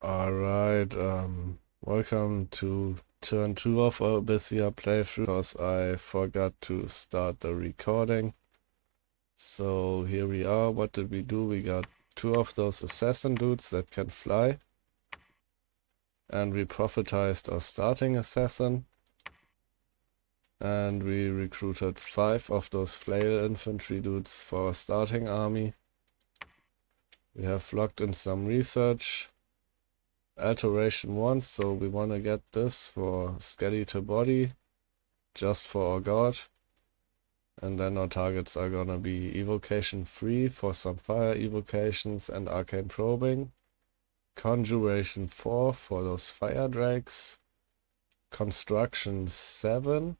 Alright, welcome to turn 2 of our Abysia playthrough because I forgot to start the recording. So here we are. What did we do? We got 2 of those assassin dudes that can fly. And we prophetized our starting assassin. And we recruited 5 of those flail infantry dudes for our starting army. We have locked in some research. Alteration 1, so we want to get this for skeletal body, just for our god. And then our targets are gonna be evocation 3 for some fire evocations and arcane probing, conjuration 4 for those fire drakes, construction 7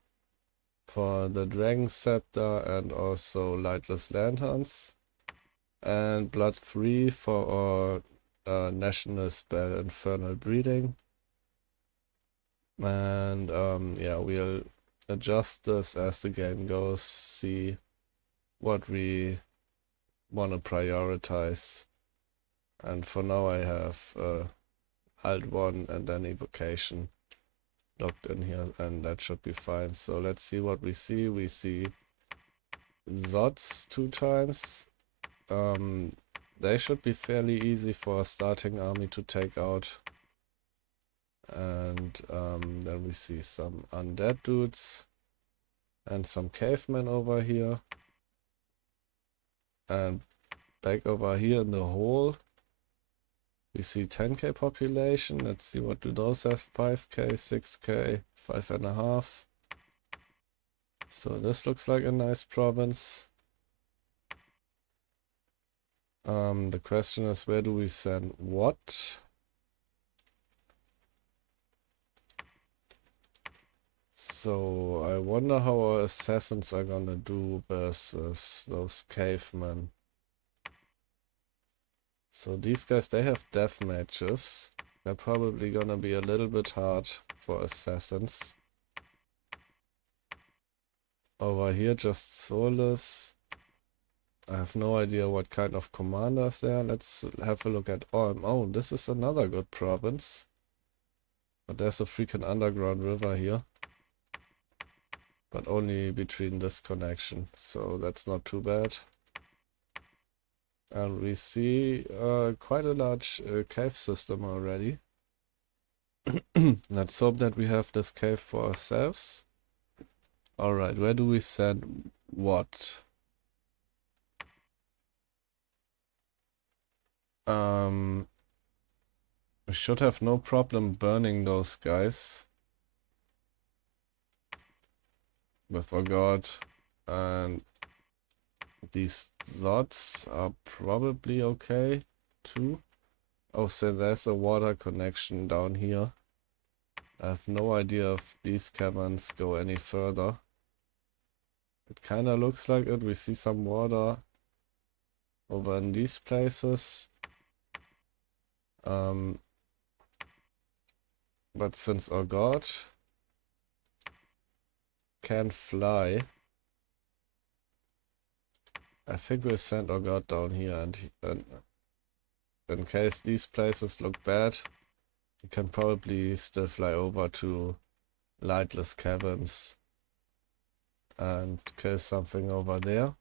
for the dragon scepter and also lightless lanterns, and blood 3 for our national spell infernal breeding. And yeah, we'll adjust this as the game goes, see what we want to prioritize. And for now I have Alt 1 and then evocation locked in here, and that should be fine. So let's see what we see. We see Zots 2 times. They should be fairly easy for a starting army to take out. And then we see some undead dudes and some cavemen over here. And back over here in the hole we see 10k population. Let's see, what do those have? 5k, 6k, 5.5. So this looks like a nice province. The question is, where do we send what? So I wonder how our assassins are gonna do versus those cavemen. So these guys, they have death matches. They're probably gonna be a little bit hard for assassins. Over here, just soulless. I have no idea what kind of commanders there. Let's have a look at Olm. Oh, this is another good province. But there's a freaking underground river here. But only between this connection, so that's not too bad. And we see quite a large cave system already. Let's hope that we have this cave for ourselves. Alright, where do we send what? We should have no problem burning those guys with our god, and these Zots are probably okay too. Oh, so there's a water connection down here. I have no idea if these caverns go any further. It kinda looks like it. We see some water over in these places. But since our god can fly, I think we'll send our god down here, and in case these places look bad, we can probably still fly over to lightless caverns and kill something over there.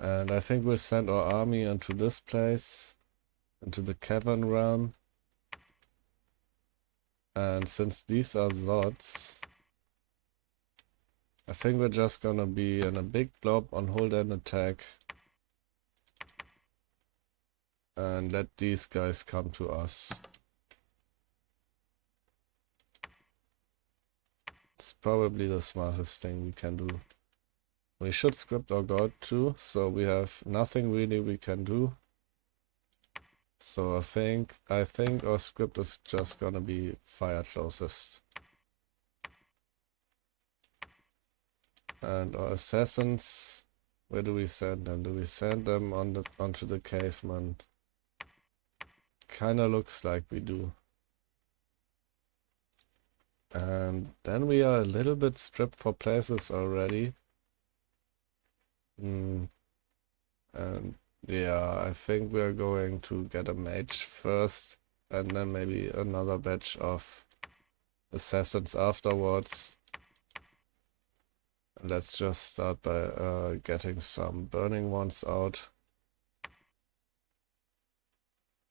And I think we'll send our army into this place, into the cavern realm. And since these are Zots, I think we're just gonna be in a big blob on hold and attack. And let these guys come to us. It's probably the smartest thing we can do. We should script our god too, so we have nothing really we can do. So I think our script is just gonna be fire closest. And our assassins, where do we send them? Do we send them onto the caveman? Kinda looks like we do. And then we are a little bit stripped for places already. And Yeah, I think we're going to get a mage first, and then maybe another batch of assassins afterwards. And let's just start by getting some burning ones out.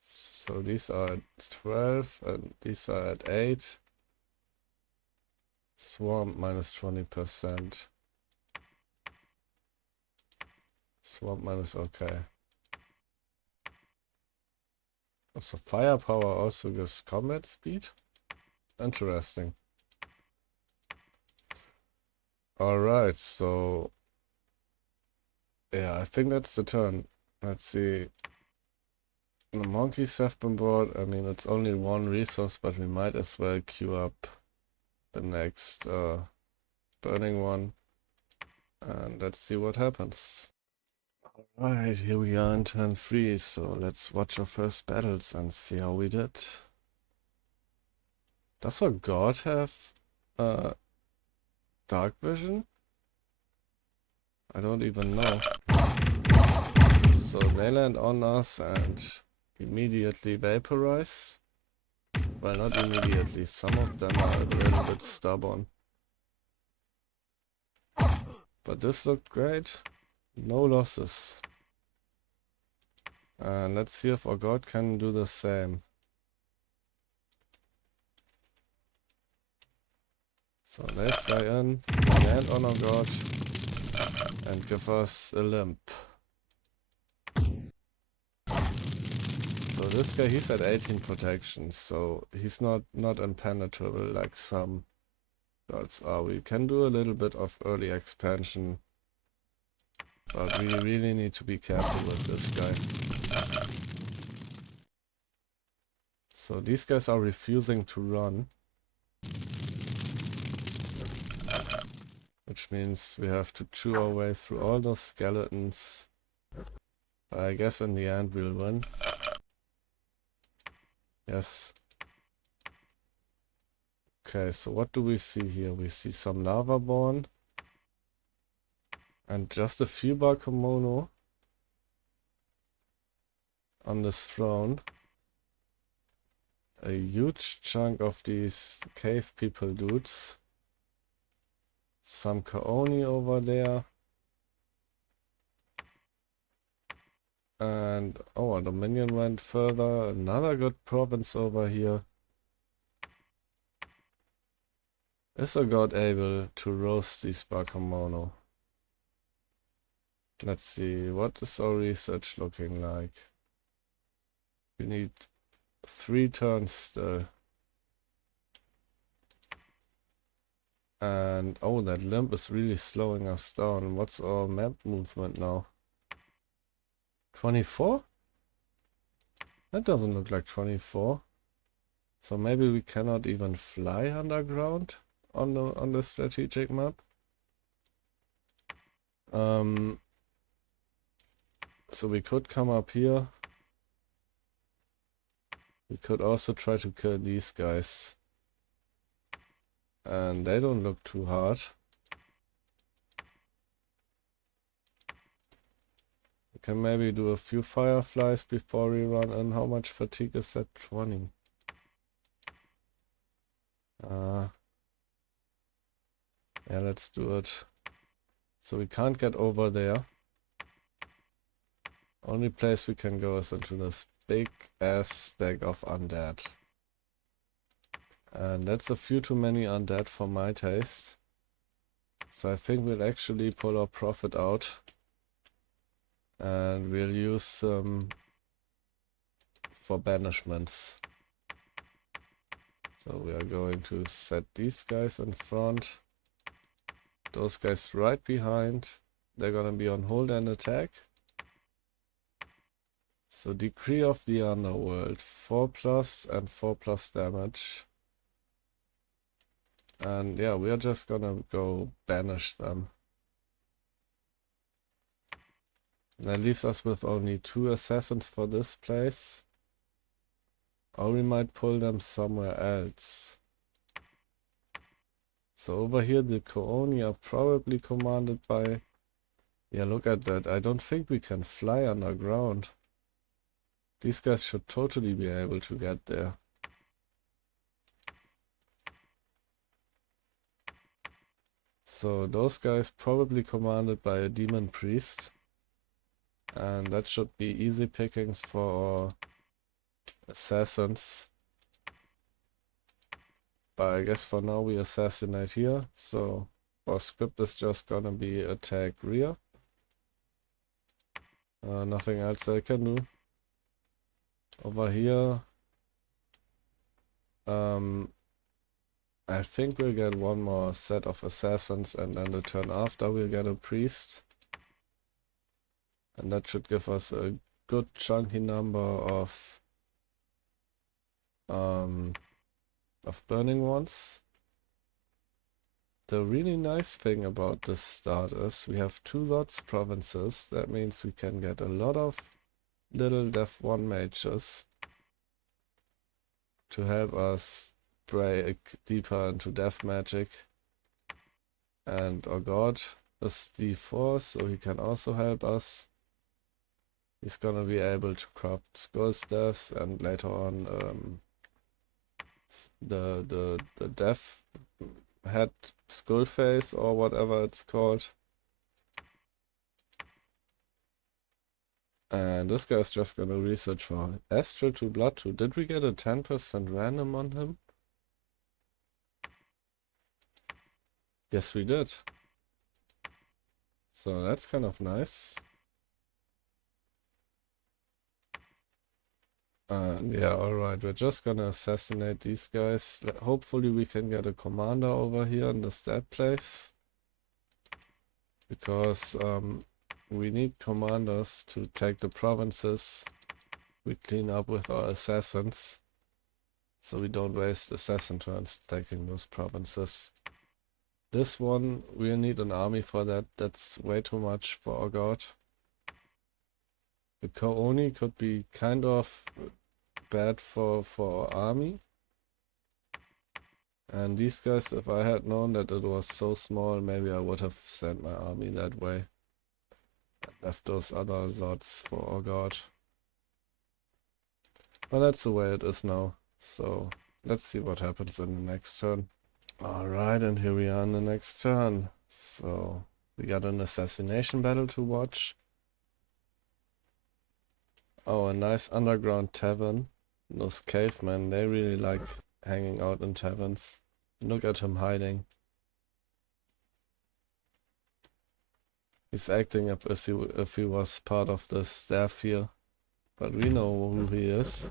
So these are at 12 and these are at 8. Swamp minus 20%. Swamp minus, okay. So firepower also gives combat speed? Interesting. Alright, so yeah, I think that's the turn. Let's see. The monkeys have been brought. I mean, it's only one resource, but we might as well queue up the next burning one. And let's see what happens. Alright, here we are in turn 3, so let's watch our first battles and see how we did. Does our god have dark vision? I don't even know. So they land on us and immediately vaporize. Well, not immediately, some of them are a little bit stubborn. But this looked great. No losses. And let's see if our god can do the same. So they fly in, land on our god, and give us a limp. So this guy, he's at 18 protection, so he's not impenetrable like some gods are. We can do a little bit of early expansion, but we really need to be careful with this guy. So these guys are refusing to run, which means we have to chew our way through all those skeletons. I guess in the end we'll win. Yes. Okay, so what do we see here? We see some lava born. And just a few Bakemono on this throne. A huge chunk of these cave people dudes. Some Kaoni over there. And, oh, a Dominion went further. Another good province over here. Is a god able to roast these Bakemono? Let's see, what is our research looking like? We need 3 turns still. And, oh, that limp is really slowing us down. What's our map movement now? 24? That doesn't look like 24. So maybe we cannot even fly underground on the strategic map. So we could come up here. We could also try to kill these guys. And they don't look too hard. We can maybe do a few fireflies before we run in. How much fatigue is that? 20. Yeah, let's do it. So we can't get over there. Only place we can go is into this big ass stack of undead. And that's a few too many undead for my taste. So I think we'll actually pull our profit out. And we'll use for banishments. So we are going to set these guys in front. Those guys right behind. They're gonna be on hold and attack. So Decree of the Underworld, 4+ and 4+ damage. And yeah, we are just gonna go banish them. That leaves us with only 2 assassins for this place. Or we might pull them somewhere else. So over here the Kooni are probably commanded by... Yeah, look at that. I don't think we can fly underground. These guys should totally be able to get there. So those guys probably commanded by a demon priest. And that should be easy pickings for our assassins. But I guess for now we assassinate here. So our script is just gonna be attack rear. Nothing else I can do. Over here, I think we'll get one more set of assassins, and then the turn after we'll get a priest. And that should give us a good chunky number of burning ones. The really nice thing about this start is we have 2 lots provinces. That means we can get a lot of little Death 1 mages to help us break deeper into death magic. And our god is D4, so he can also help us. He's gonna be able to craft skull staffs, and later on the death head skull face or whatever it's called. And this guy's just gonna research for S3EP2 Blood 2. Did we get a 10% random on him? Yes, we did. So that's kind of nice. Yeah, alright, we're just gonna assassinate these guys. Hopefully we can get a commander over here in the stat place. Because we need commanders to take the provinces we clean up with our assassins. So we don't waste assassin turns taking those provinces. This one, we'll need an army for that. That's way too much for our god. The Kooni could be kind of bad for our army. And these guys, if I had known that it was so small, maybe I would have sent my army that way. Left those other zods for our god. But that's the way it is now. So let's see what happens in the next turn. Alright, and here we are in the next turn. So we got an assassination battle to watch. Oh, a nice underground tavern. Those cavemen, they really like hanging out in taverns. Look at him hiding. He's acting up as if he was part of the staff here. But we know who he is.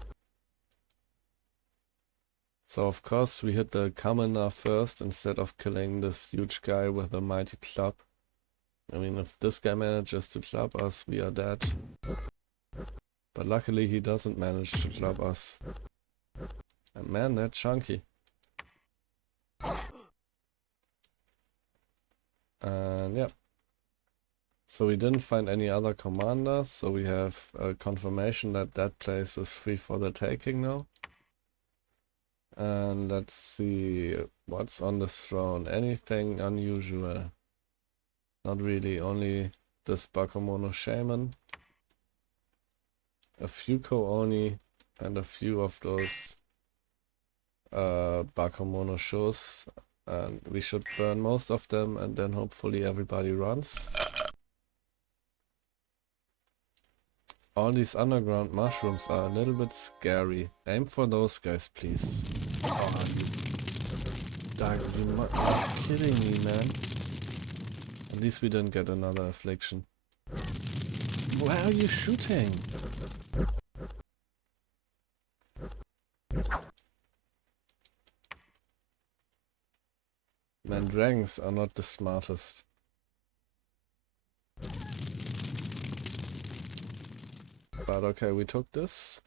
So of course we hit the commoner first instead of killing this huge guy with a mighty club. I mean, if this guy manages to club us, we are dead. But luckily he doesn't manage to club us. And man, that's chunky. And yeah. So we didn't find any other commanders, so we have a confirmation that that place is free for the taking now. And let's see what's on this throne. Anything unusual? Not really, only this Bakemono Shaman. A few Kooni and a few of those Bakemono shows. And we should burn most of them, and then hopefully everybody runs. All these underground mushrooms are a little bit scary. Aim for those guys, please. Oh, you kidding me, man. At least we didn't get another affliction. Where are you shooting? Man, dragons are not the smartest. But okay, we took this.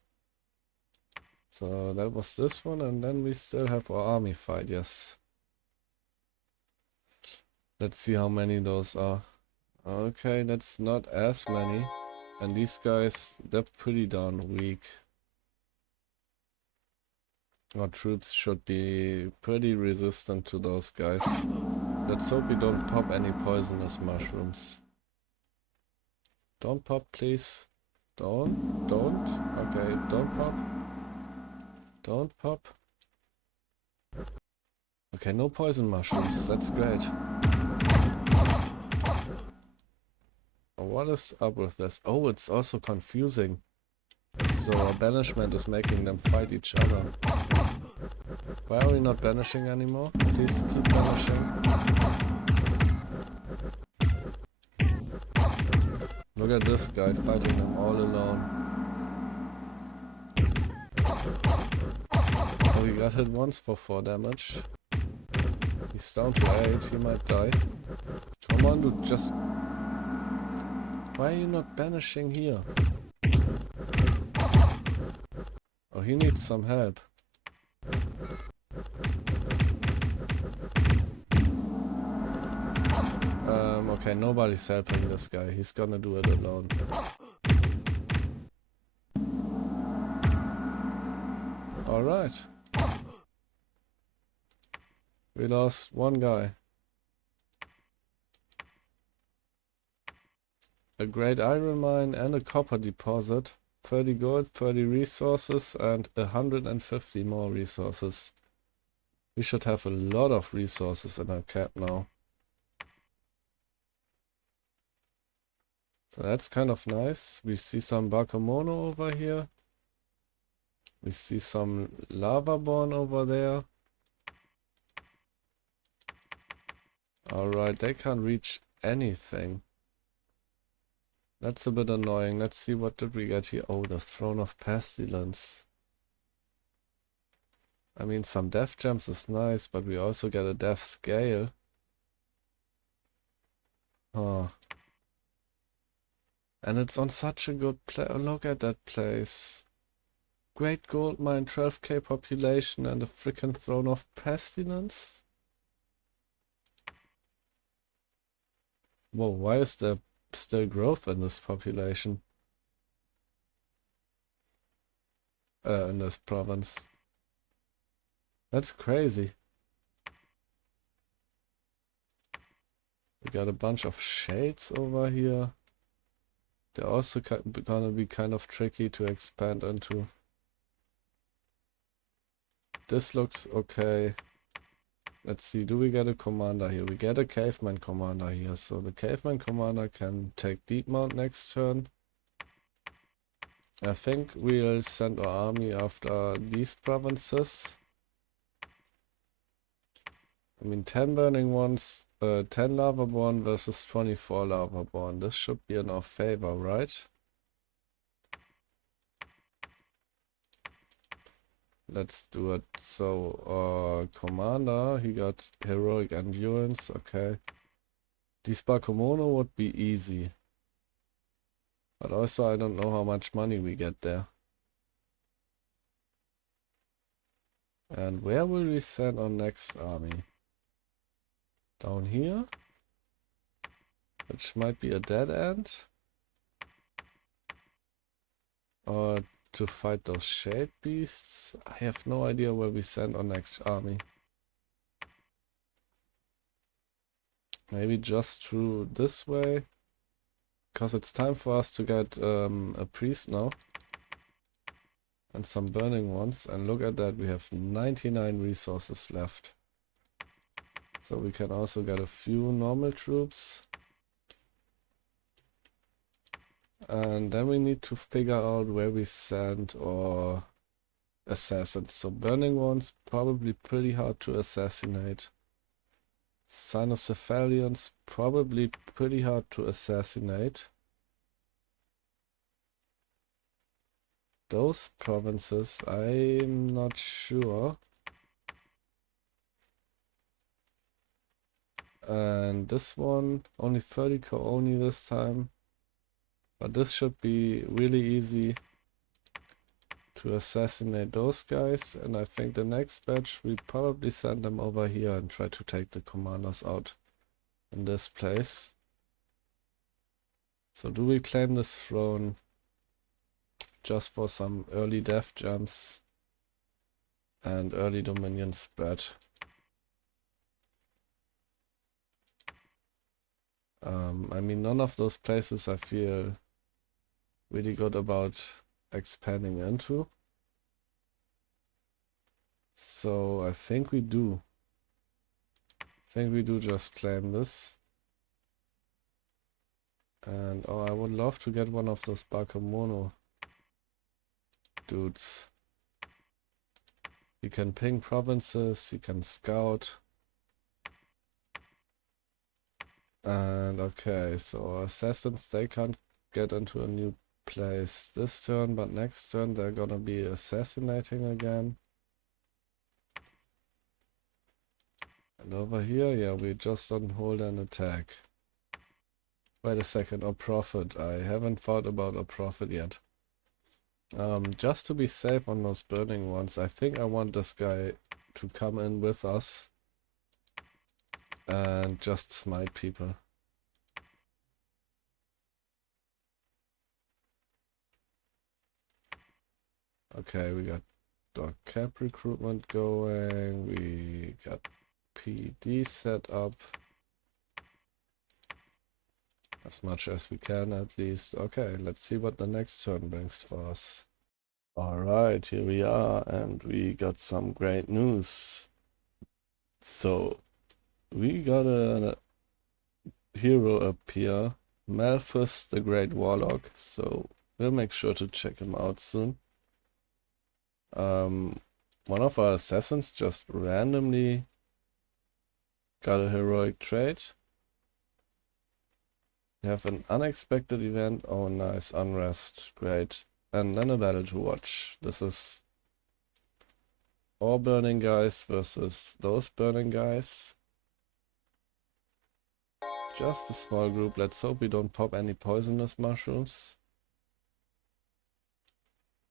So that was this one, and then we still have our army fight, yes. Let's see how many those are. Okay, that's not as many. And these guys, they're pretty darn weak. Our troops should be pretty resistant to those guys. Let's hope we don't pop any poisonous mushrooms. Don't pop, please. Don't. Okay, don't pop. Don't pop. Okay, no poison mushrooms. That's great. What is up with this? Oh, it's also confusing. So our banishment is making them fight each other. Why are we not banishing anymore? Please keep banishing. Look at this guy fighting them all alone. Oh, he got hit once for 4 damage. He's down to 8, he might die. Come on, dude, just... Why are you not banishing here? Oh, he needs some help. Okay, nobody's helping this guy. He's gonna do it alone. Alright. We lost one guy. A great iron mine and a copper deposit. 30 gold, 30 resources and 150 more resources. We should have a lot of resources in our cap now. So that's kind of nice. We see some Bakemono over here. We see some lava born over there. Alright, they can't reach anything. That's a bit annoying. Let's see, what did we get here? Oh, the Throne of Pestilence. I mean, some death gems is nice, but we also get a death scale. Huh. And it's on such a good place. Look at that place. Great gold mine, 12k population, and a freaking Throne of Pestilence. Whoa, why is there still growth in this population? In this province. That's crazy. We got a bunch of shades over here. They're also gonna be kind of tricky to expand into. This looks okay. Let's see, do we get a commander here? We get a caveman commander here, so the caveman commander can take Deep Mount next turn. I think we'll send our army after these provinces. I mean, 10 burning ones, 10 lava born versus 24 lava born. This should be in our favor, right? Let's do it. So, commander, he got heroic endurance, okay. These Bakemono would be easy. But also, I don't know how much money we get there. And where will we send our next army? Down here? Which might be a dead end. Or to fight those shade beasts. I have no idea where we send our next army. Maybe just through this way. Because it's time for us to get a priest now. And some burning ones. And look at that, we have 99 resources left. So we can also get a few normal troops. And then we need to figure out where we send our assassins. So burning ones, probably pretty hard to assassinate. Cynocephalians, probably pretty hard to assassinate. Those provinces, I'm not sure. And this one, only 30 Kooni this time. But this should be really easy to assassinate those guys. And I think the next batch, we probably send them over here and try to take the commanders out in this place. So do we claim this throne just for some early death gems and early dominion spread? I mean, none of those places I feel really good about expanding into. So I think we do. Just claim this. And oh, I would love to get one of those Bakemono dudes. He can ping provinces, he can scout. And okay, so assassins, they can't get into a new place this turn, but next turn they're gonna be assassinating again. And over here, yeah, we just don't hold an attack. Wait a second, or profit. I haven't thought about a profit yet. Just to be safe on those burning ones, I think I want this guy to come in with us and just smite people. Okay, we got dog cap recruitment going, we got PD set up. As much as we can at least. Okay, let's see what the next turn brings for us. Alright, here we are, and we got some great news. So, we got a hero appear, Malthus the Great Warlock, so we'll make sure to check him out soon. One of our assassins just randomly got a heroic trait. We have an unexpected event. Oh nice, unrest, great. And then a battle to watch. This is all burning guys versus those burning guys. Just a small group. Let's hope we don't pop any poisonous mushrooms.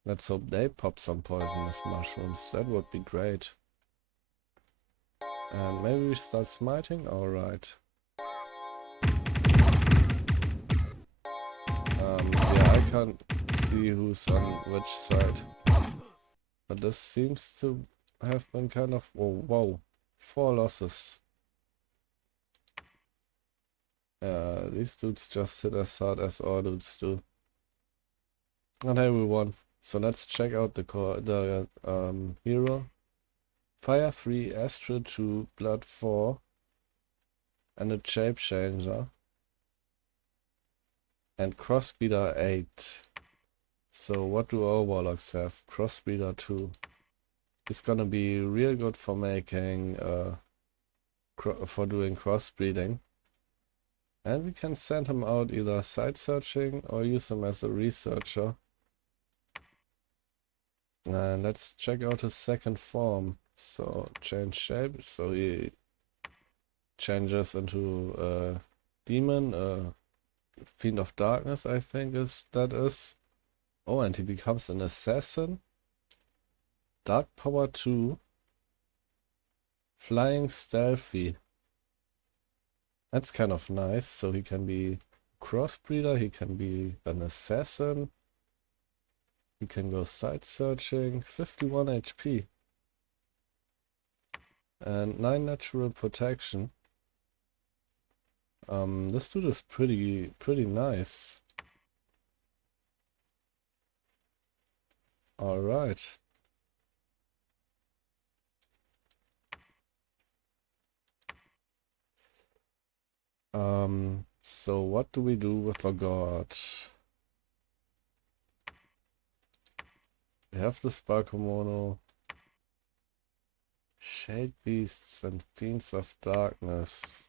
Let's hope they pop some poisonous mushrooms. That would be great. And maybe we start smiting? Alright. Yeah, I can't see who's on which side. But this seems to have been kind of... Oh, whoa. 4 losses. These dudes just hit as hard as all dudes do. And hey, we won. So let's check out the hero. Fire 3, Astra 2, Blood 4, and a Shape Changer. And Crossbreeder 8. So what do our warlocks have? Crossbreeder 2. He's gonna be real good for making for doing crossbreeding. And we can send him out either site searching or use him as a researcher. And let's check out his second form. So change shape. So he changes into a demon, a fiend of darkness, I think that is. Oh, and he becomes an assassin. Dark power 2. Flying stealthy. That's kind of nice. So he can be crossbreeder, he can be an assassin. He can go site searching. 51 HP. And 9 natural protection. This dude is pretty nice. Alright. So what do we do with our god? We have the Sparkomono, Shade Beasts and Fiends of Darkness.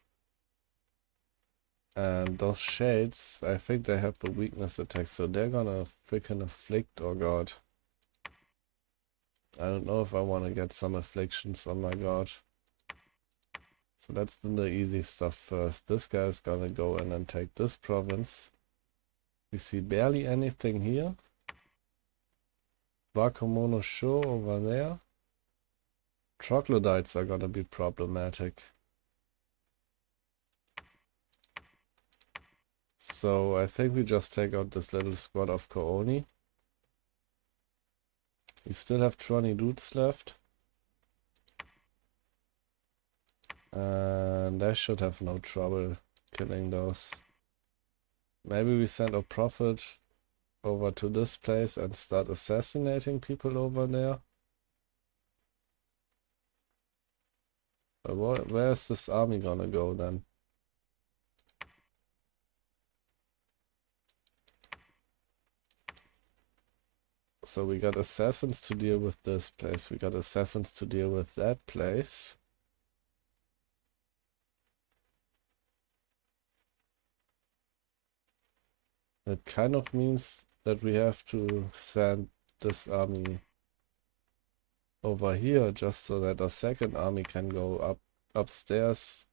And those shades, I think they have a weakness attack, so they're gonna freaking afflict our god. I don't know if I want to get some afflictions on my god. So let's do the easy stuff first. This guy is gonna go in and take this province. We see barely anything here. Bakemono Show over there. Troglodytes are gonna be problematic. So I think we just take out this little squad of Kooni. We still have 20 dudes left. And they should have no trouble killing those. Maybe we send a prophet over to this place and start assassinating people over there. But where is this army gonna go then? So we got assassins to deal with this place. We got assassins to deal with that place. That kind of means that we have to send this army over here just so that a second army can go upstairs,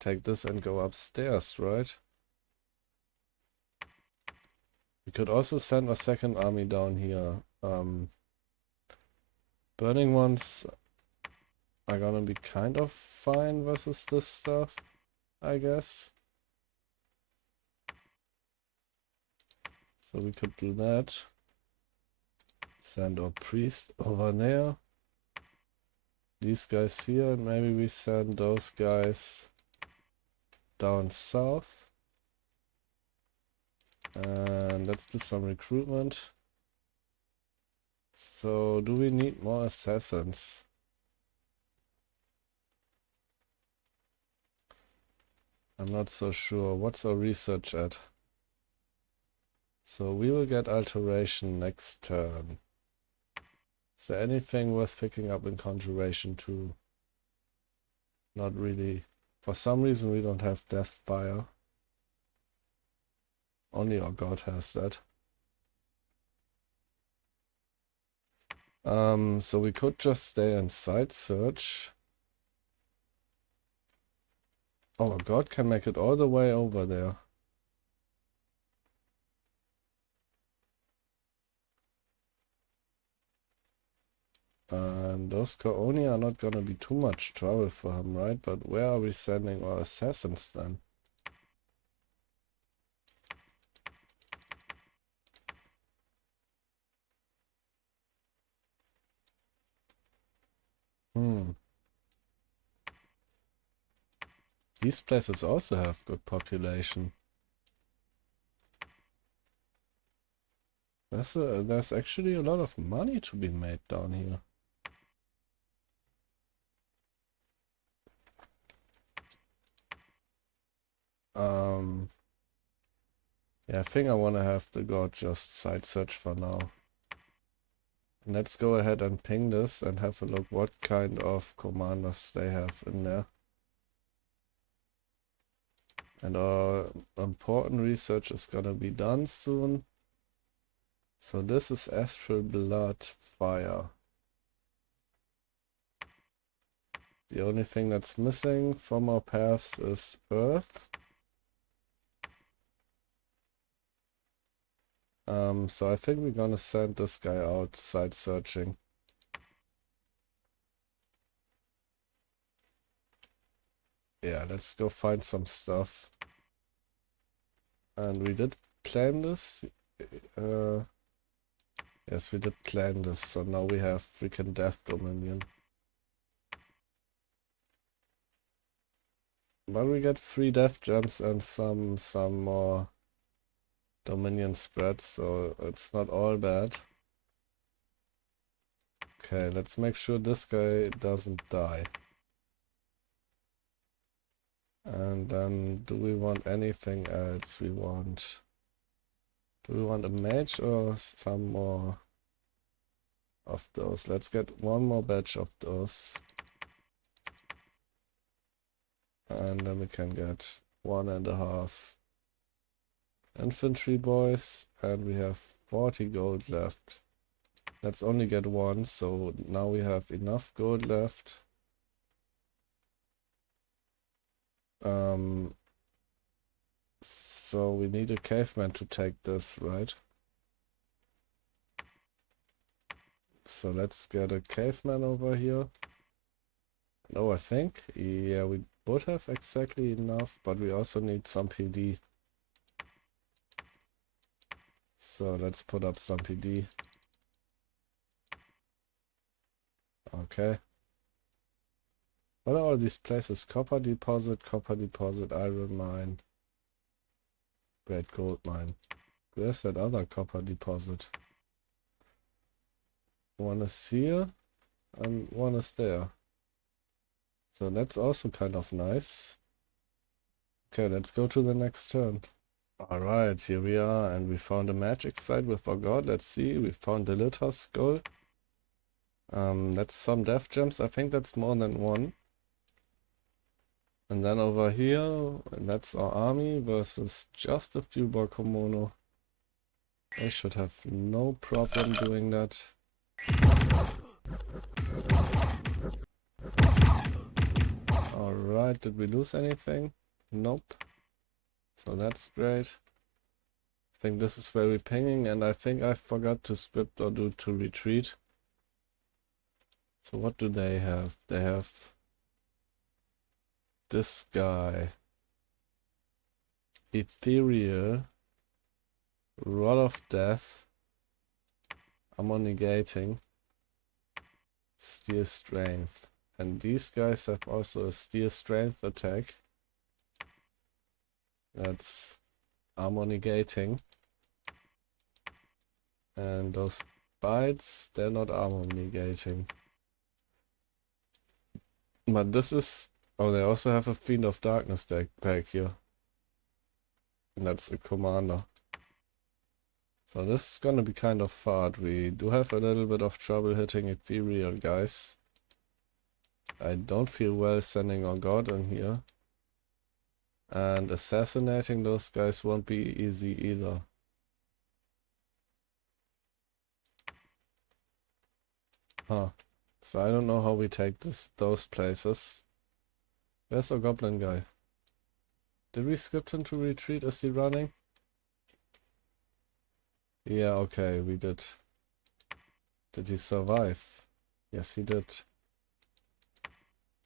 take this and go upstairs, right? We could also send a second army down here. Burning ones are gonna be kind of fine versus this stuff, I guess. So we could do that. Send our priest over there. These guys here, and maybe we send those guys down south. And let's do some recruitment. So, do we need more assassins? I'm not so sure. What's our research at? So we will get alteration next turn. Is there anything worth picking up in conjuration too? Not really. For some reason we don't have death fire. Only our god has that. So we could just stay and side search. Oh, our god can make it all the way over there. And those Kooni are not gonna be too much trouble for him, right? But where are we sending our assassins then? These places also have good population. There's actually a lot of money to be made down here. Yeah, I think I want to have the god just side search for now. Let's go ahead and ping this and have a look what kind of commanders they have in there. And our important research is gonna be done soon. So this is astral blood fire. The only thing that's missing from our paths is earth. So I think we're gonna send this guy out side searching. Yeah, let's go find some stuff. And we did claim this. Yes, we did claim this, so now we have freaking Death Dominion. But we get 3 Death Gems and some more Dominion spread, so it's not all bad. Okay, let's make sure this guy doesn't die. And then, do we want anything else? Do we want a mage or some more of those? Let's get one more batch of those. And then we can get 1.5 infantry boys, and we have 40 gold left. Let's only get one, so now we have enough gold left. So we need a caveman to take this, right? So let's get a caveman over here. No, I think, yeah, we would have exactly enough, but we also need some PD. So let's put up some PD. Okay. What are all these places? Copper deposit, iron mine, great gold mine. Where's that other copper deposit? One is here and one is there. So that's also kind of nice. Okay, let's go to the next turn. Alright, here we are, and we found a magic site with our god. Let's see, we found the Lithos skull. That's some death gems. I think that's more than one. And then over here, and that's our army versus just a few Bakumono. They should have no problem doing that. Alright, did we lose anything? Nope. So that's great. I think this is where we're pinging, and I think I forgot to script or do to retreat. So what do they have? They have this guy. Ethereal. Rod of Death. Ammo negating. Steel Strength. And these guys have also a Steel Strength attack. That's armor negating. And those bites, they're not armor negating. But this is... Oh, they also have a Fiend of Darkness deck pack here. And that's a commander. So this is gonna be kind of hard. We do have a little bit of trouble hitting Ethereal guys. I don't feel well sending our god in here. And assassinating those guys won't be easy either. Huh. So I don't know how we take those places. Where's our goblin guy? Did we script him to retreat? Is he running? Yeah, okay, we did. Did he survive? Yes, he did.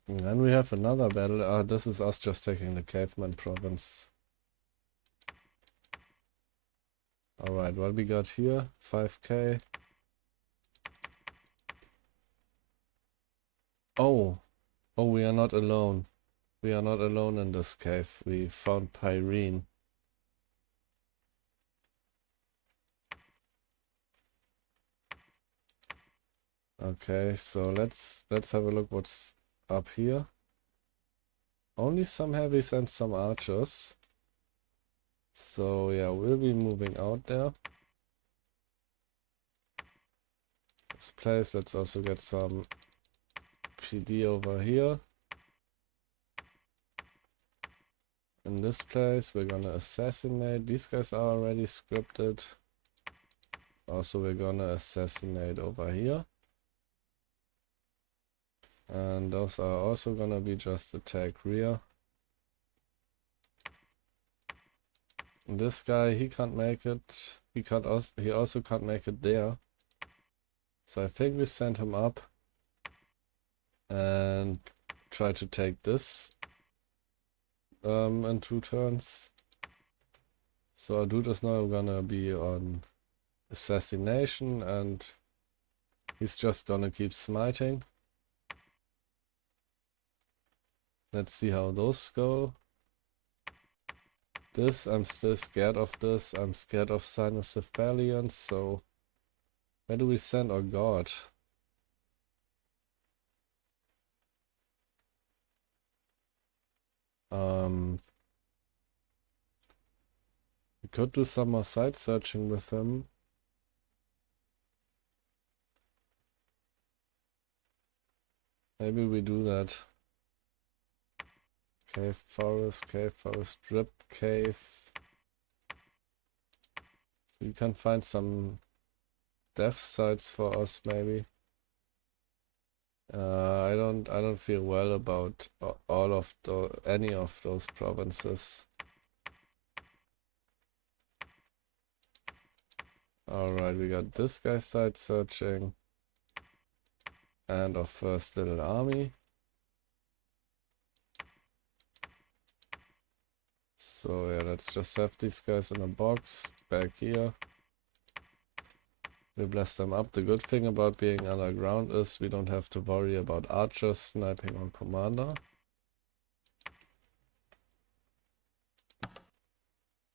And then we have another battle. This is us just taking the caveman province. Alright, what we got here? 5k. Oh, we are not alone. We are not alone in this cave. We found Pyrene. Okay, so let's have a look what's up here. Only some heavies and some archers. So yeah, we'll be moving out there. This place, let's also get some PD over here. In this place, we're gonna assassinate. These guys are already scripted. Also, we're gonna assassinate over here. And those are also gonna be just attack rear. This guy, he can't make it. He also can't make it there. So I think we send him up and try to take this in 2 turns. So our dude is now gonna be on assassination, and he's just gonna keep smiting. Let's see how those go. This, I'm still scared of this. I'm scared of Cynocephalians, so where do we send our god? We could do some more site searching with him. Maybe we do that. Cave forest, drip cave. So you can find some death sites for us maybe. I don't feel well about any of those provinces. Alright, we got this guy site searching. And our first little army. So yeah, let's just have these guys in a box back here. We blast them up. The good thing about being underground is we don't have to worry about archers sniping on commander.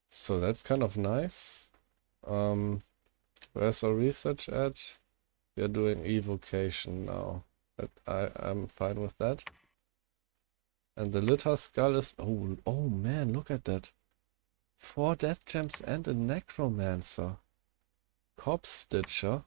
So that's kind of nice. Where's our research at? We are doing evocation now. But I'm fine with that. And the litter skull is... Oh man, look at that. 4 death gems and a necromancer. Corpse stitcher.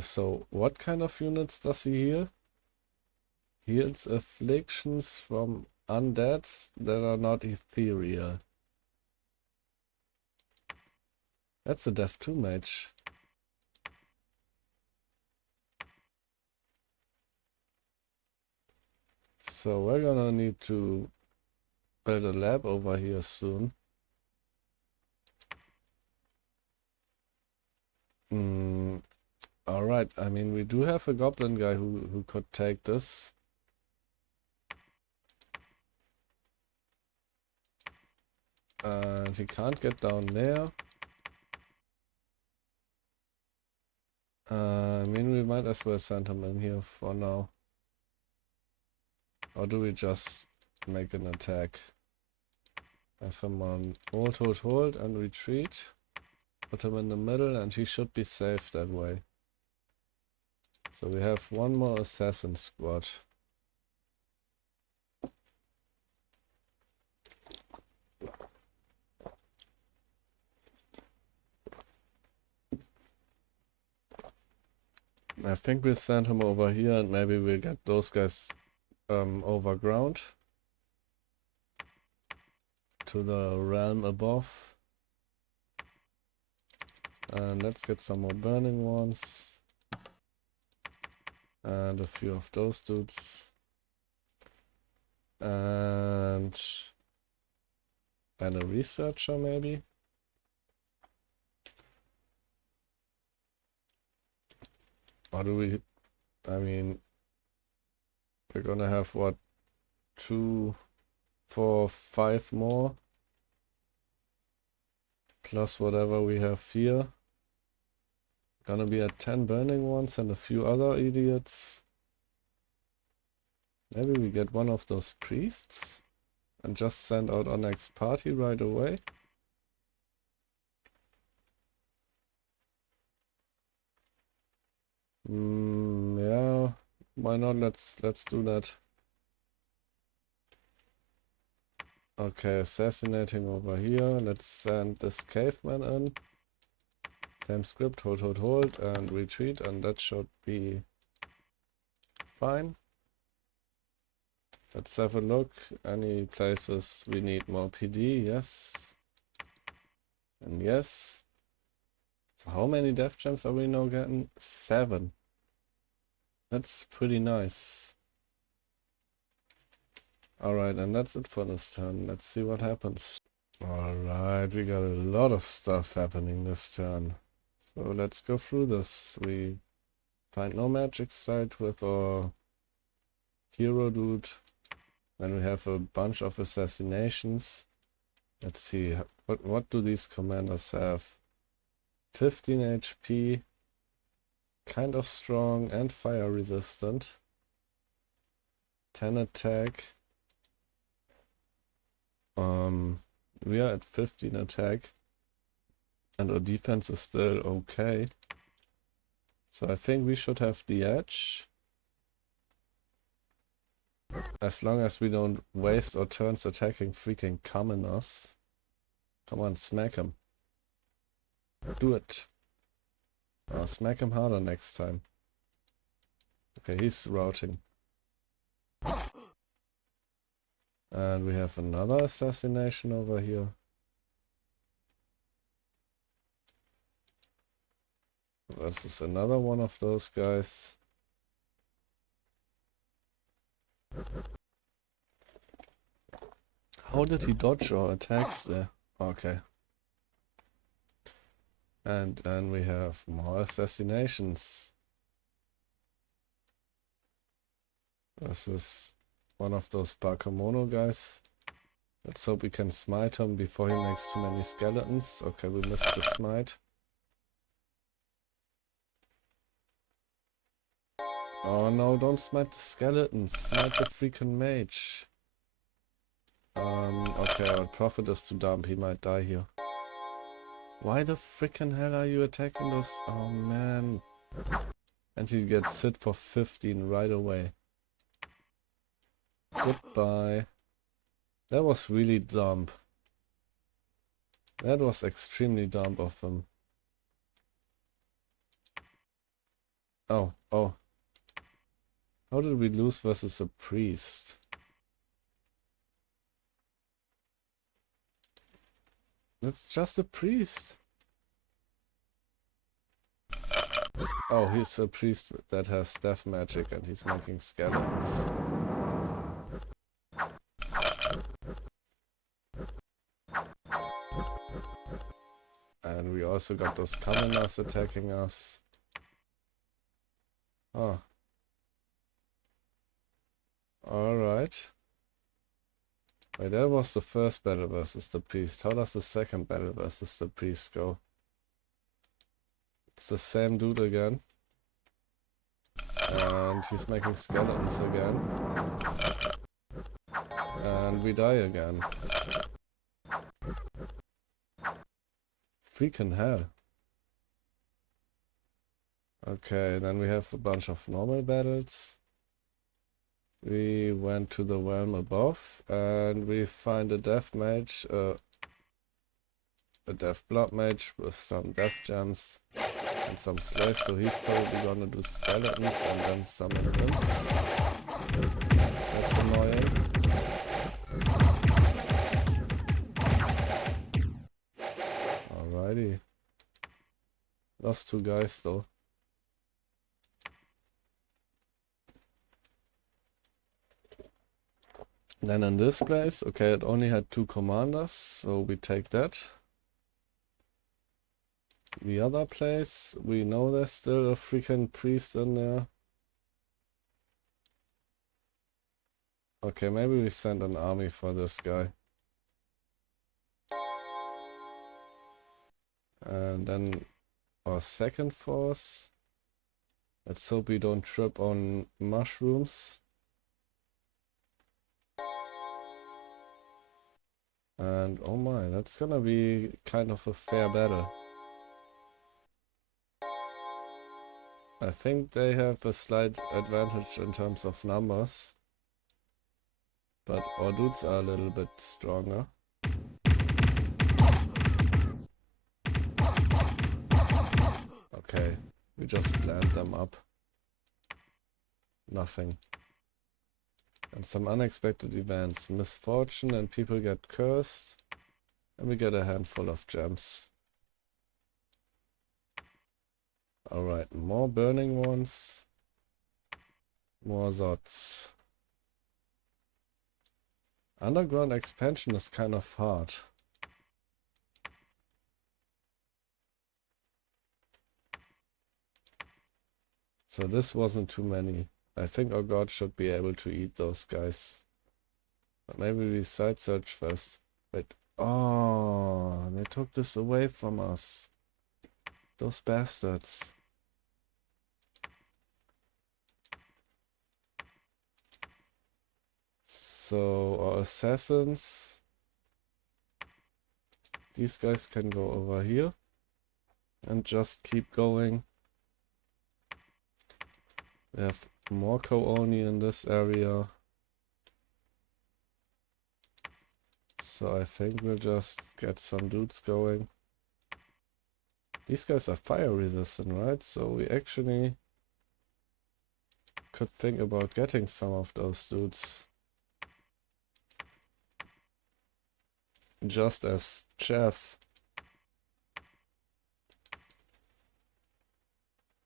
So what kind of units does he heal? Heals afflictions from undeads that are not ethereal. That's a Death 2 mage. So we're gonna need to build a lab over here soon. Alright, I mean we do have a goblin guy who could take this. And he can't get down there. I mean we might as well send him in here for now. Or do we just make an attack? Have him on hold and retreat. Put him in the middle and he should be safe that way. So we have one more assassin squad. I think we'll send him over here and maybe we'll get those guys overground to the realm above. And let's get some more burning ones. And a few of those dudes. And a researcher maybe. Or do we, I mean, we're gonna have what, 2, 4, 5 more. Plus whatever we have here. Gonna be at 10 burning ones and a few other idiots. Maybe we get one of those priests and just send out our next party right away. Yeah, why not? Let's do that. Okay, assassinating over here. Let's send this caveman in. Same script, hold, and retreat, and that should be fine. Let's have a look. Any places we need more PD? Yes. And yes. So how many death gems are we now getting? 7. That's pretty nice. Alright, and that's it for this turn. Let's see what happens. Alright, we got a lot of stuff happening this turn. So let's go through this. We find no magic site with our hero dude. Then we have a bunch of assassinations. Let's see, what do these commanders have? 15 HP, kind of strong and fire resistant. 10 attack. We are at 15 attack. And our defense is still okay. So I think we should have the edge. As long as we don't waste our turns attacking freaking commoners. Come on, smack him. Do it. Smack him harder next time. Okay, he's routing. And we have another assassination over here. This is another one of those guys. How did he dodge our attacks there? Okay. And we have more assassinations. This is one of those Bakemono guys. Let's hope we can smite him before he makes too many skeletons. Okay, we missed the smite. Oh no, don't smite the skeletons. Smite the freaking mage. Okay, our prophet is too dumb. He might die here. Why the freaking hell are you attacking those? Oh man. And he gets hit for 15 right away. Goodbye. That was really dumb. That was extremely dumb of him. Oh. How did we lose versus a priest? That's just a priest. Oh, he's a priest that has death magic and he's making skeletons. And we also got those commoners attacking us. Oh. Alright. Wait, that was the first battle versus the priest. How does the second battle versus the priest go? It's the same dude again. And he's making skeletons again. And we die again. Freaking hell. Okay, then we have a bunch of normal battles. We went to the realm above and we find a death mage, a death blood mage with some death gems and some slaves, so he's probably gonna do skeletons and then summon imps. That's annoying. Alrighty. Lost 2 guys though. Then in this place, okay, it only had 2 commanders, so we take that. The other place, we know there's still a freaking priest in there. Okay, maybe we send an army for this guy. And then our second force. Let's hope we don't trip on mushrooms. And oh my, that's gonna be kind of a fair battle. I think they have a slight advantage in terms of numbers. But our dudes are a little bit stronger. Okay, we just planned them up. Nothing. And some unexpected events. Misfortune and people get cursed. And we get a handful of gems. Alright, more burning ones. More Zots. Underground expansion is kind of hard. So this wasn't too many. I think our god should be able to eat those guys. But maybe we side search first. Wait. Oh, they took this away from us. Those bastards. So our assassins. These guys can go over here. And just keep going. We have more co-only in this area. So I think we'll just get some dudes going. These guys are fire resistant, right? So we actually could think about getting some of those dudes. Just as Jeff.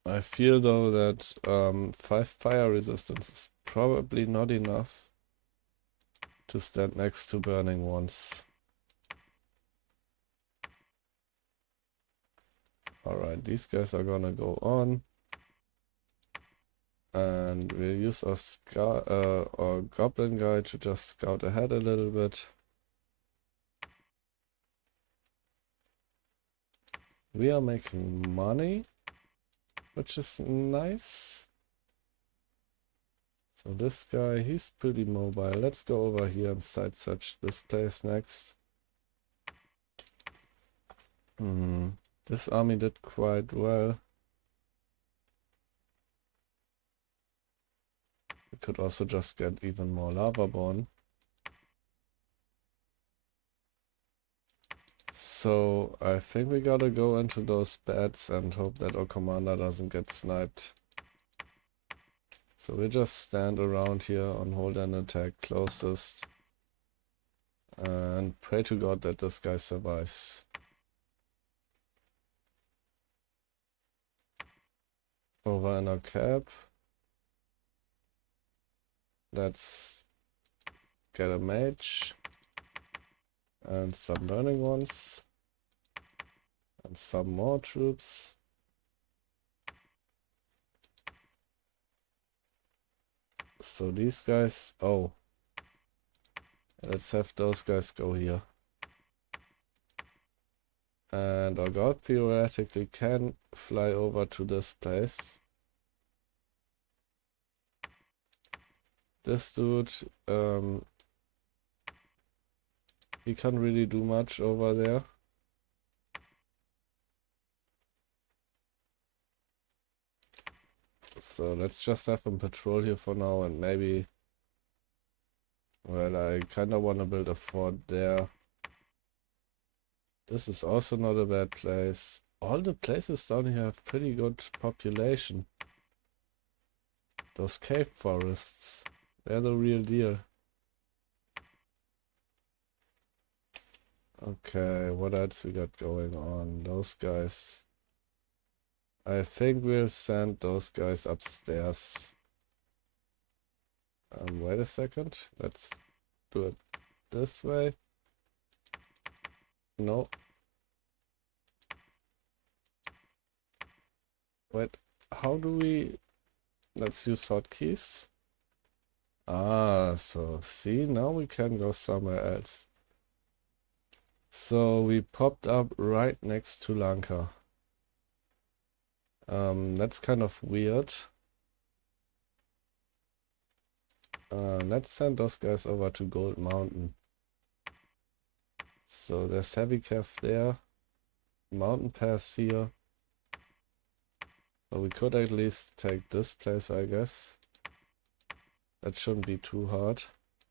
I feel though that 5 fire resistance is probably not enough to stand next to burning ones. Alright, these guys are gonna go on. And we'll use our goblin guy to just scout ahead a little bit. We are making money, which is nice. So this guy, he's pretty mobile. Let's go over here and side search this place next. This army did quite well. We could also just get even more lava born. So I think we gotta go into those beds and hope that our commander doesn't get sniped. So we just stand around here on hold and attack closest and pray to God that this guy survives. Over in our cap. Let's get a mage and some burning ones and some more troops. So these guys, oh, let's have those guys go here. And our god theoretically can fly over to this place. This dude, he can't really do much over there. So let's just have him patrol here for now and maybe... Well, I kinda wanna build a fort there. This is also not a bad place. All the places down here have pretty good population. Those cave forests, they're the real deal. Okay, what else we got going on? Those guys. I think we'll send those guys upstairs. Wait a second. Let's do it this way. No. Wait, how do we... Let's use hotkeys. Ah, so see, now we can go somewhere else. So we popped up right next to Lanka. That's kind of weird. Let's send those guys over to Gold Mountain. So there's heavy cav there, mountain pass here. But we could at least take this place, I guess. That shouldn't be too hard.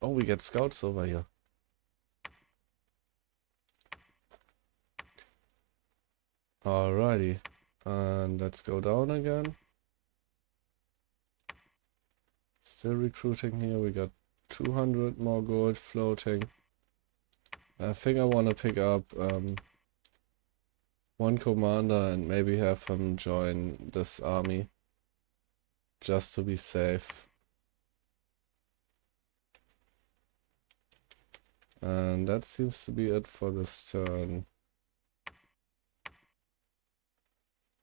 Oh, we get scouts over here. Alrighty, and let's go down again. Still recruiting here, we got 200 more gold floating. I think I want to pick up one commander and maybe have him join this army, just to be safe. And that seems to be it for this turn.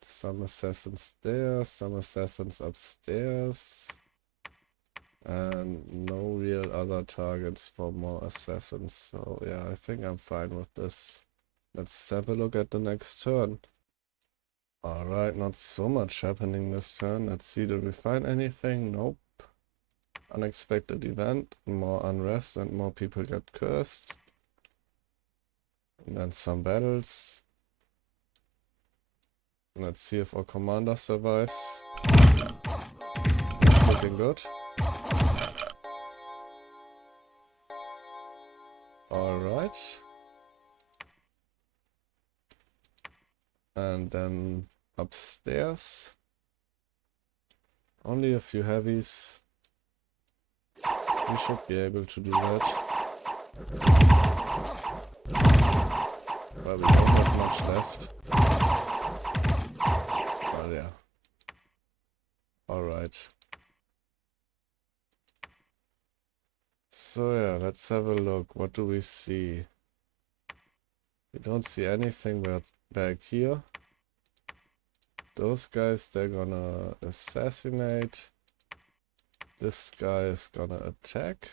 Some assassins there, some assassins upstairs. And no real other targets for more assassins. So yeah, I think I'm fine with this. Let's have a look at the next turn. Alright, not so much happening this turn. Let's see, did we find anything? Nope. Unexpected event, more unrest and more people get cursed. And then some battles. Let's see if our commander survives. It's looking good. Alright. And then upstairs. Only a few heavies. We should be able to do that. But we don't have much left. But yeah. Alright. So yeah, let's have a look. What do we see? We don't see anything back here. Those guys, they're gonna assassinate. This guy is gonna attack.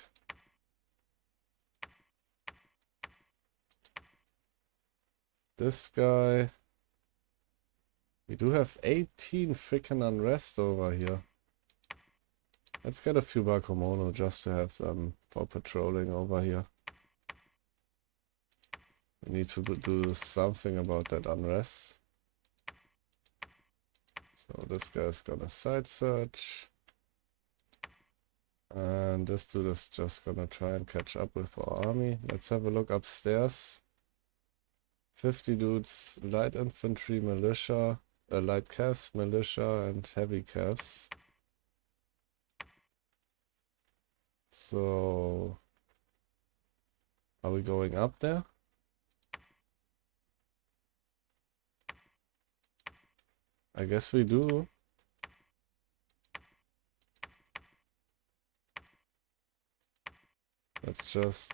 This guy. We do have 18 freaking unrest over here. Let's get a few Bakemono just to have them for patrolling over here. We need to do something about that unrest. So this guy's gonna side search. And this dude is just gonna try and catch up with our army. Let's have a look upstairs. 50 dudes, light infantry, militia, light calves, militia, and heavy calves. So, are we going up there? I guess we do. Let's just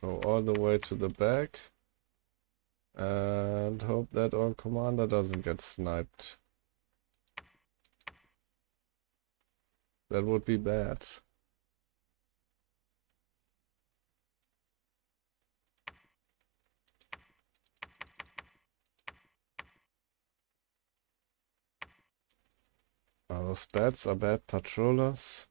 go all the way to the back and hope that our commander doesn't get sniped. That would be bad. Those bats are bad patrollers.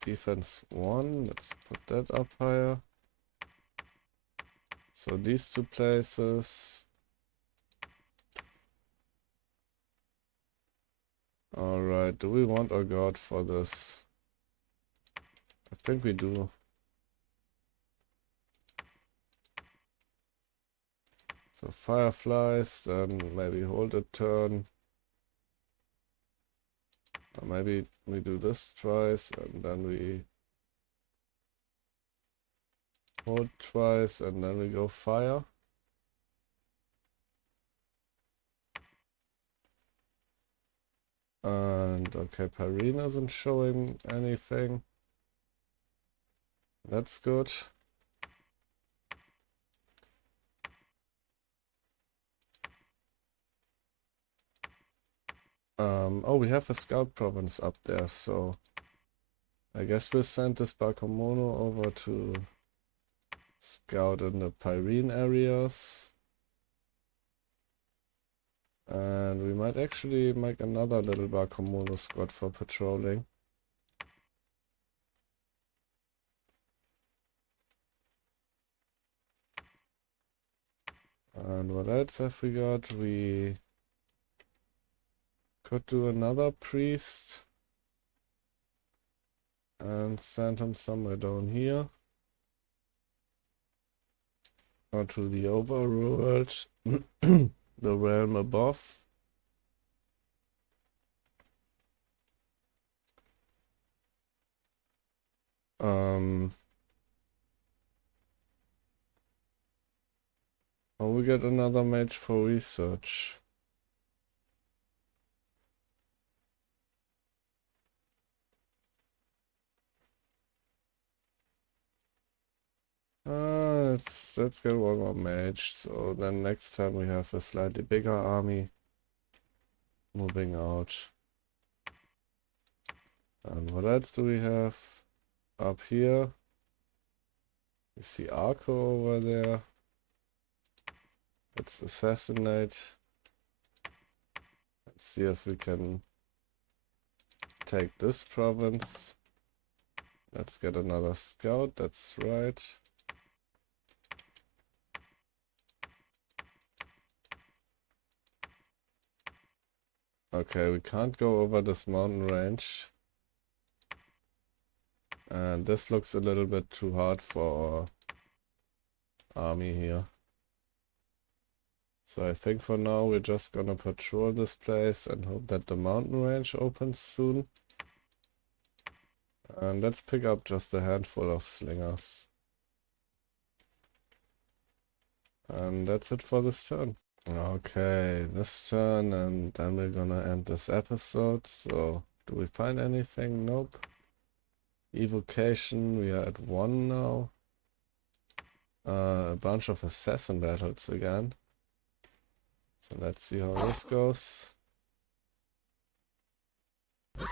Defense 1, let's put that up higher. So these two places. Alright, do we want our guard for this? I think we do. So fireflies, then maybe hold a turn. Or maybe we do this twice and then we hold twice and then we go fire. And okay, Pyrene isn't showing anything. That's good. Oh, we have a scout province up there, so I guess we'll send this Bakemono over to scout in the Pyrene areas. And we might actually make another little Bakemono squad for patrolling. And what else have we got? We could do another priest and send him somewhere down here. Or to the overworld, the realm above. Oh, we get another mage for research. Let's get one more mage. So then next time we have a slightly bigger army moving out. And what else do we have up here? We see Arco over there. Let's assassinate. Let's see if we can take this province. Let's get another scout, that's right. Okay, we can't go over this mountain range. And this looks a little bit too hard for our army here. So I think for now we're just gonna patrol this place and hope that the mountain range opens soon. And let's pick up just a handful of slingers. And that's it for this turn. Okay, this turn, and then we're gonna end this episode. So, do we find anything? Nope. Evocation, we are at 1 now. A bunch of assassin battles again. So let's see how this goes. A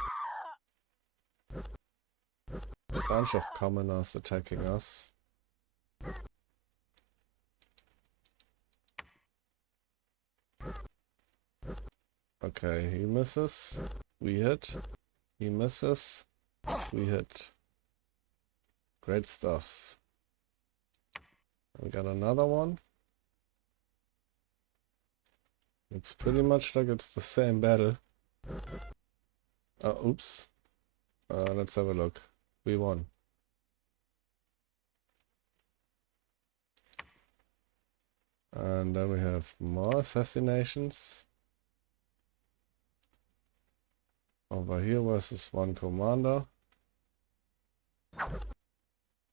bunch of commoners attacking us. Okay, he misses. We hit. He misses. We hit. Great stuff. We got another one. Looks pretty much like it's the same battle. Oops. Let's have a look. We won. And then we have more assassinations. Over here versus one commander.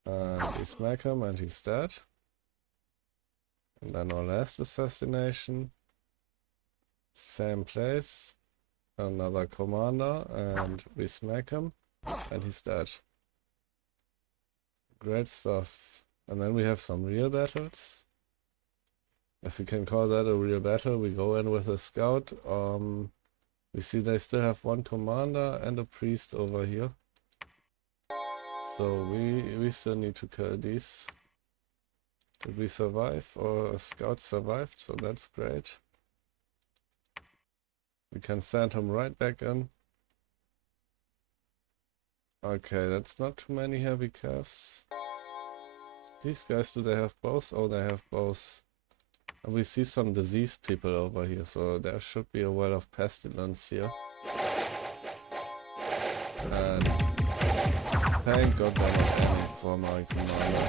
And we smack him and he's dead. And then our last assassination. Same place. Another commander and we smack him and he's dead. Great stuff. And then we have some real battles. If we can call that a real battle, we go in with a scout. We see they still have one commander and a priest over here. So we still need to kill these. Did we survive? Or a scout survived, so that's great. We can send him right back in. Okay, that's not too many heavy calves. These guys, do they have bows? Oh, they have bows. And we see some diseased people over here, so there should be a well of pestilence here. And thank God they're not aiming for my commander.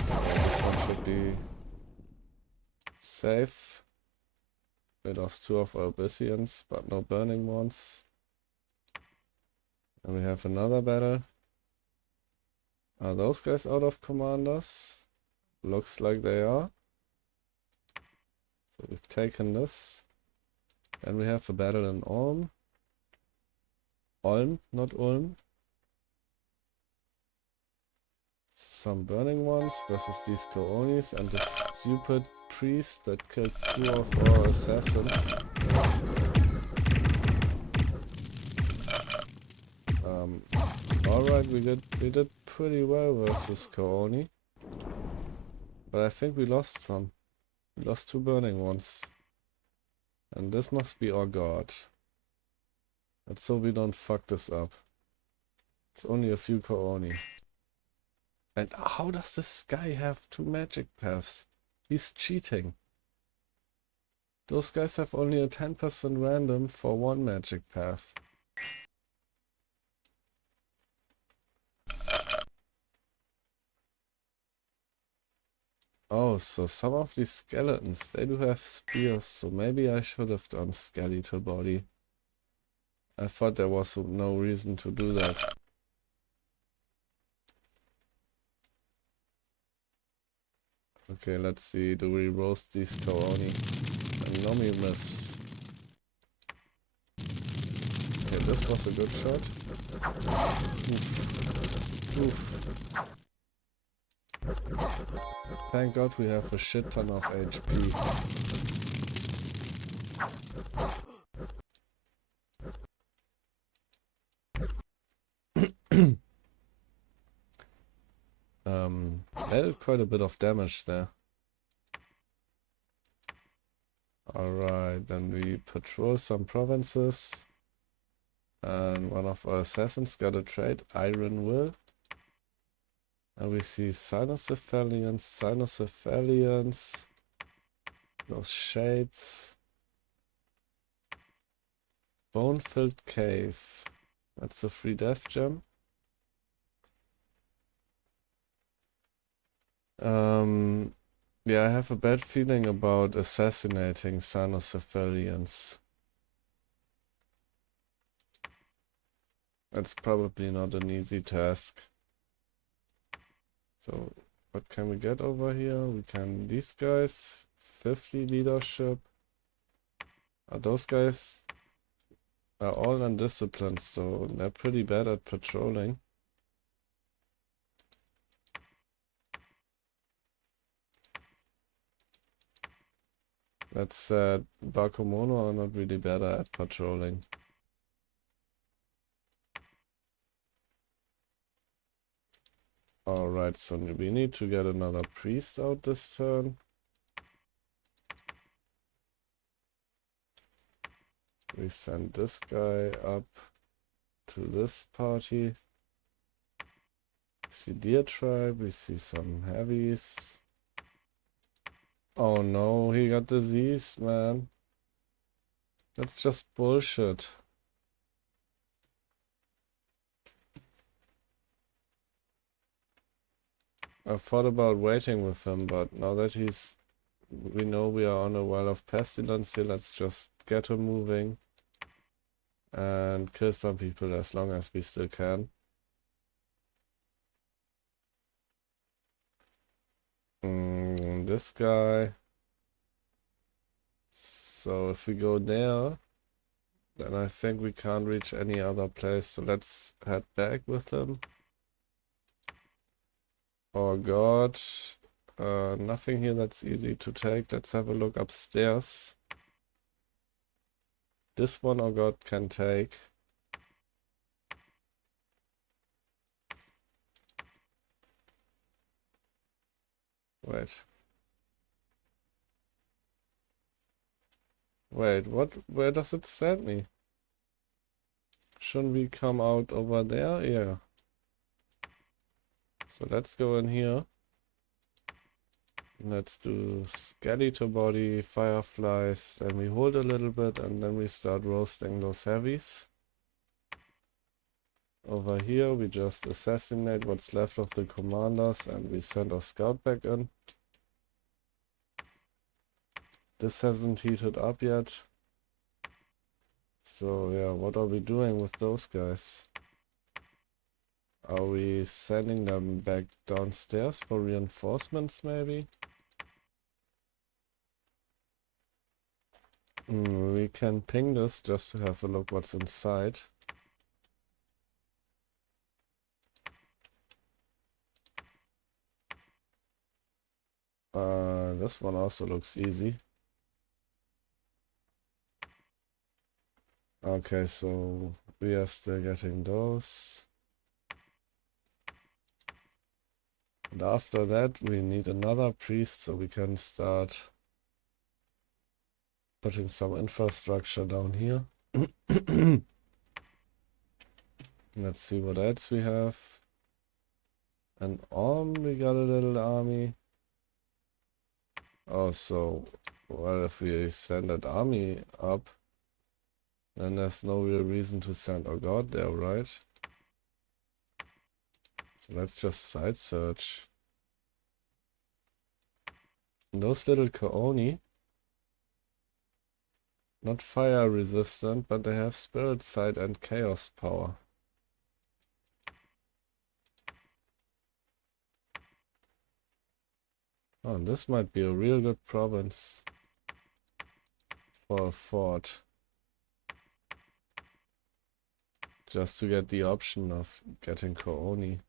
So this one should be safe. We lost 2 of our Abyssians, but no burning ones. And we have another battle. Are those guys out of commanders? Looks like they are. So we've taken this. And we have a battle in Ulm. Ulm, not Ulm. Some burning ones versus these Koonis and the stupid priest that killed 2 of our assassins. Alright, we did pretty well versus Kooni. But I think we lost some. We lost 2 burning ones. And this must be our god. Let's hope we don't fuck this up. It's only a few Kooni. And how does this guy have 2 magic paths? He's cheating. Those guys have only a 10% random for 1 magic path. Oh, so some of these skeletons, they do have spears, so maybe I should have done skeletal body. I thought there was no reason to do that. Okay, let's see, do we roast these Kooni? And no, we miss. Okay, this was a good shot. Oof. Oof. Thank God we have a shit ton of HP. They did quite a bit of damage there. Alright, then we patrol some provinces. And one of our assassins got a trait, Iron Will. And we see Cynocephalians, those shades. Bone-filled cave. That's a free death gem. Yeah, I have a bad feeling about assassinating Cynocephalians. That's probably not an easy task. So, what can we get over here? We can, these guys, 50 leadership. Those guys are all undisciplined, so they're pretty bad at patrolling. That said, Bakumono are not really better at patrolling. Alright, so we need to get another priest out this turn. We send this guy up to this party. We see Deer Tribe, we see some heavies. Oh no, he got disease, man. That's just bullshit. I thought about waiting with him, but now that we know we are on a well of pestilence here, let's just get him moving and kill some people as long as we still can. This guy. So if we go there, then I think we can't reach any other place. So let's head back with him. Oh god. Nothing here that's easy to take. Let's have a look upstairs. This one, oh god, can take. Wait. Wait, what? Where does it send me? Shouldn't we come out over there? Yeah. So let's go in here. Let's do skeleton body, fireflies, then we hold a little bit and then we start roasting those heavies. Over here we just assassinate what's left of the commanders and we send our scout back in. This hasn't heated up yet. So yeah, what are we doing with those guys? Are we sending them back downstairs for reinforcements maybe? We can ping this just to have a look what's inside. This one also looks easy. Okay, so we are still getting those. And after that we need another priest so we can start putting some infrastructure down here. Let's see what else we have. An we got a little army. Oh, so, well, if we send that army up, then there's no real reason to send our god there, right? So let's just side search. And those little Kaoni, not fire resistant, but they have spirit sight and chaos power. Oh, and this might be a real good province for a fort. Just to get the option of getting Kaoni.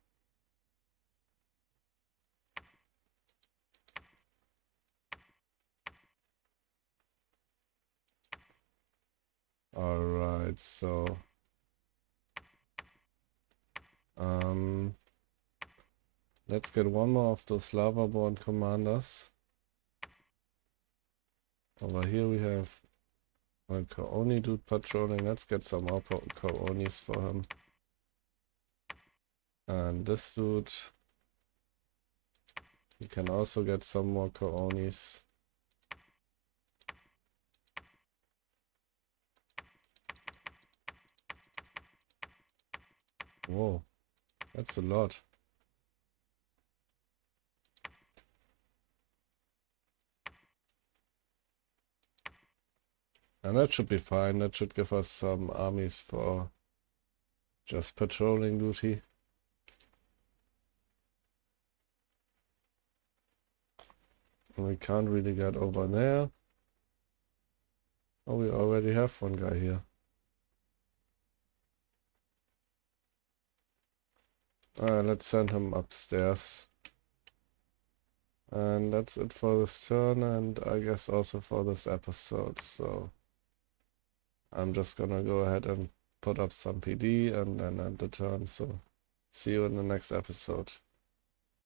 Alright, so let's get one more of those lava-born commanders. Over here we have a Kaoni dude patrolling. Let's get some more Kaonis for him. And this dude, he can also get some more Kaonis. Whoa, that's a lot. And that should be fine. That should give us some armies for just patrolling duty. And we can't really get over there. Oh, we already have one guy here. Let's send him upstairs. And that's it for this turn, and I guess also for this episode. So I'm just gonna go ahead and put up some PD and then end the turn. So see you in the next episode.